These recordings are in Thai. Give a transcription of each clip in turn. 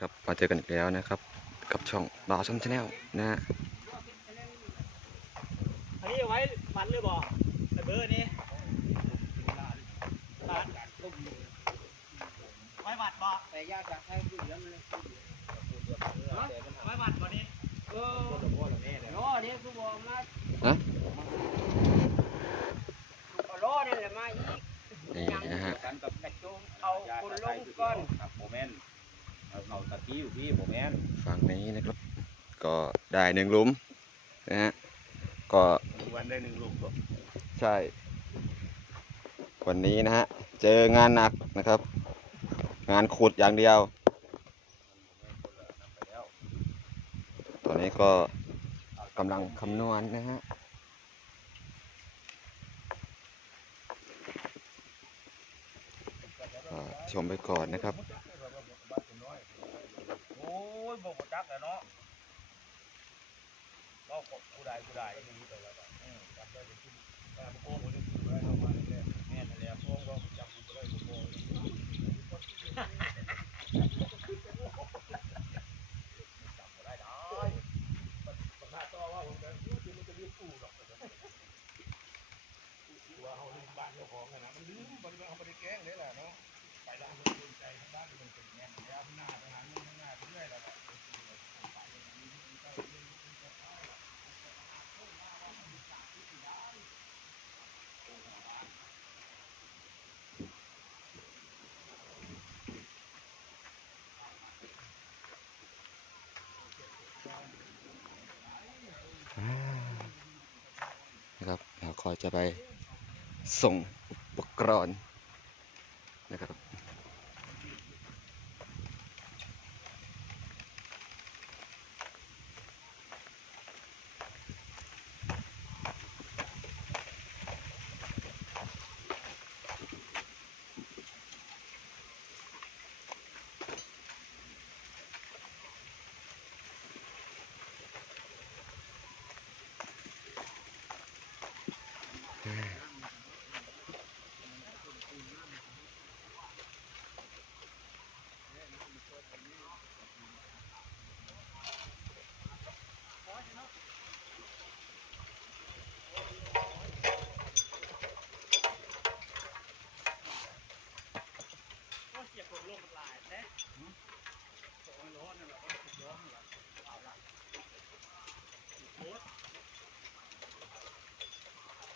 ครับมาเจอกันอีกแล้วนะครับ กับช่องบาวซัมชาแนลนะฮะอันนี้เอาไว้มันหรือบ่ไอ้เบอร์นี้มันไว้บัดบ่แต่ยากจะให้ดูแล้วมันเลย ไว้บัดบ่นี้ เออล้อเนี่ยกูบอกมา ฮะ เอาล้อนี่แหละมาอีก นี่นะฮะ กันกับกระจงเอาคนลงก่อน ครับโมเมนต์ เอาเอาตะกี้อยู่พี่โมเมนต์ฝั่งนี้นะครับ ก็ได้หนึ่งหลุมนะฮะก็วันได้หนึ่งลูกก็ใช่ วันนี้นะฮะเจองานหนักนะครับ งานขุดอย่างเดียว ตอนนี้ก็กำลังคำนวณนะฮะก็ชมไปก่อนนะครับ โอ้ยบอกจักแล้วเนาะ ก็ผู้ไดผู้ใดนี่ไปแล้วกันอืมจับได้เป็นชิ้นแต่โค้งคนนี้คือได้เรามาเรื่อยแม่นแล้วโค้งก็จับกูได้โค้งจับได้ได้ประกาศต่อว่าผมจะมันจะเรียกกู้ดอกว่าเขาลืมบ้านเจ้าของนะมันลืมบริเวณเขาไม่ได้แกล้งเลยแหละเนาะไปแล้วมันเป็นใจทางบ้านมันเป็นแง่แล้วหน้าไปหาเงินข้างหน้าไปเรื่อยแล้ว ขอจะไปส่งอุปกรณ์นะครับ โอ้เสียบคนลงมันหลายแท้ตกมันร้อนนั่นแหละมันร้อนนั่นแหละเอาละโคตร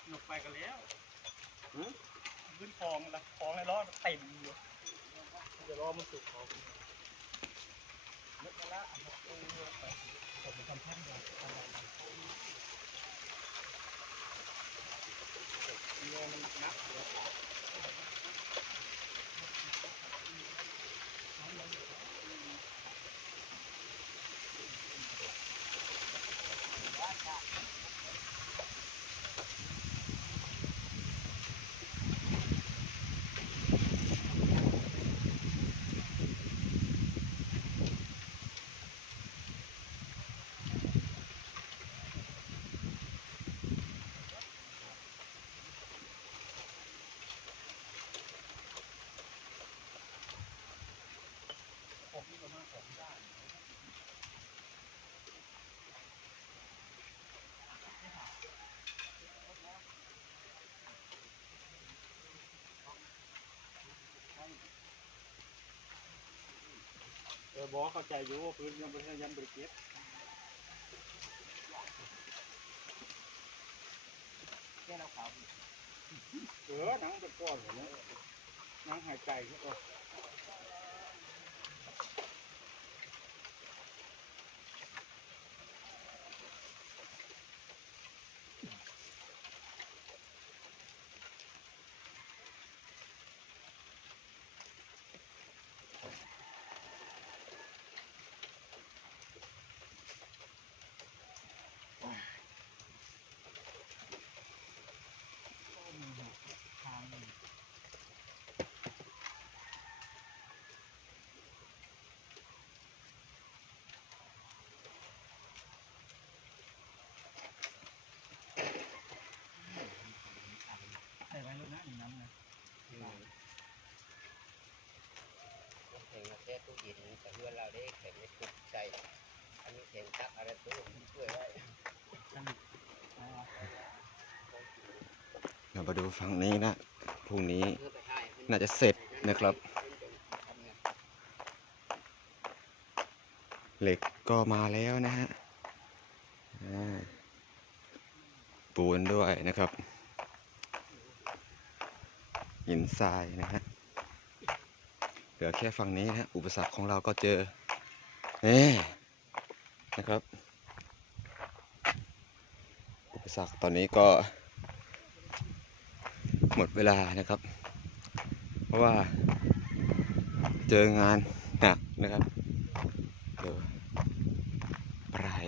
หนกไปกันแล้ว ขึ้นคลองละคลองในร้อเต็มอยู่เดี๋ยวรอมันสุกคลองเลิกแล้วอันนั้นเออไปผมไปทำแท่นก่อนทำอะไรเรือมันนักเดี๋ยว เออ บอกเข้าใจอยู่ว่าพื้นยังเป็นยังบริเก็บเออหนังเป็นก้อนเหรอเนี่ยหนังหายใจก็เออใส่ไว้แล้วนะน้ำนะ เองมาแค่ ตู้เย็นแต่เพื่อนเราได้แข่งตักอะไรตัวมันช่วยไว้เรามาดูฝั่งนี้นะพรุ่งนี้น่าจะเสร็จนะครับเหล็กก็มาแล้วนะฮะปูนด้วยนะครับหินทรายนะฮะ ลือแค่ฝั่งนี้นะฮะอุปสรรคของเราก็เจอเอ๊นะครับ อุปสรรคตอนนี้ก็หมดเวลานะครับ เพราะว่าเจองานหนักนะครับเจอปลาย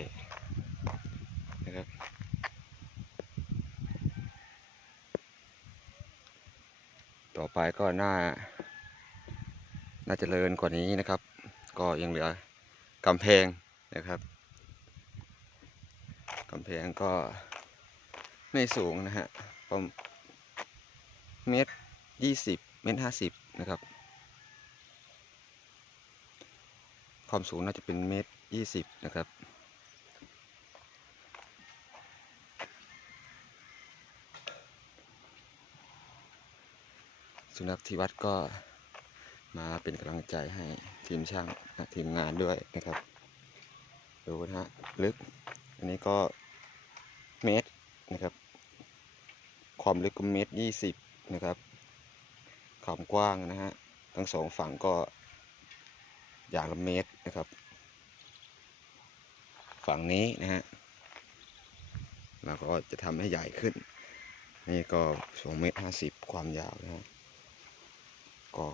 นะครับต่อไปก็น่า น่าจะเจริญกว่านี้นะครับ ก็ยังเหลือกำแพงนะครับกำแพงก็ไม่สูงนะฮะประมาณเมตรยี่สิบเมตรห้าสิบนะครับ ความสูงน่าจะเป็นเมตรยี่สิบนะครับสุนัขที่วัดก็ มาเป็นกำลังใจให้ทีมช่างทีมงานด้วยนะครับ ดูนะฮะลึก อันนี้ก็เมตรนะครับ ความลึกก็เมตรยี่สิบนะครับความกว้างนะฮะทั้งสองฝั่งก็อย่างละเมตรนะครับ ฝั่งนี้นะฮะเราก็จะทำให้ใหญ่ขึ้น นี่ก็สองเมตรห้าสิบความยาวนะฮะก็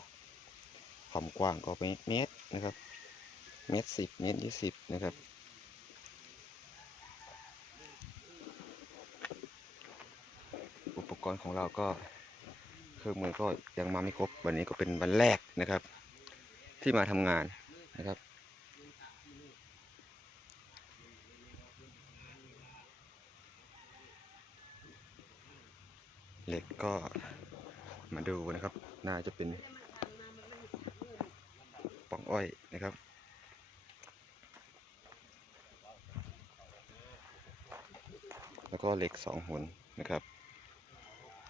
ความกว้างก็เป็นเมตรนะครับ เมตรสิบเมตรยี่สิบนะครับ อุปกรณ์ของเราก็เครื่องมือก็ยังมาไม่ครบ วันนี้ก็เป็นวันแรกนะครับ ที่มาทำงานนะครับเหล็กก็มาดูนะครับ น่าจะเป็น อ้อยนะครับ แล้วก็เหล็กสองหุ่นนะครับ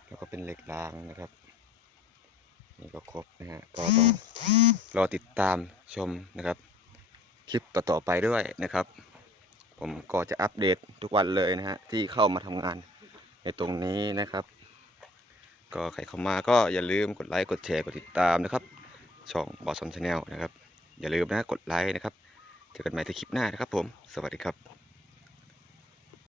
แล้วก็เป็นเหล็กรางนะครับ นี่ก็ครบนะฮะก็ต้องรอติดตามชมนะครับ คลิปต่อๆไปด้วยนะครับ ผมก็จะอัปเดตทุกวันเลยนะฮะที่เข้ามาทำงานในตรงนี้นะครับ ก็ใครเข้ามาก็อย่าลืมกดไลค์กดแชร์กดติดตามนะครับ ช่องบอสซอนชาแนลนะครับ อย่าลืมนะกดไลค์นะครับ เจอกันใหม่ในคลิปหน้านะครับผม สวัสดีครับ